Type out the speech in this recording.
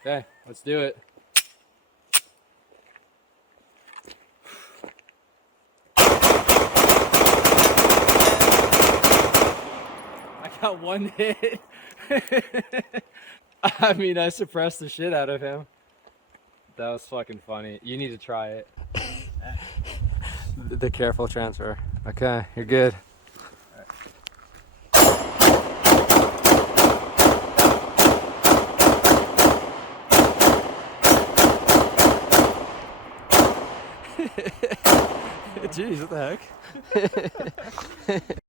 Okay, let's do it. I got one hit. I mean, I suppressed the shit out of him. That was fucking funny. You need to try it. The careful transfer. Okay, you're good. Jeez, what the heck?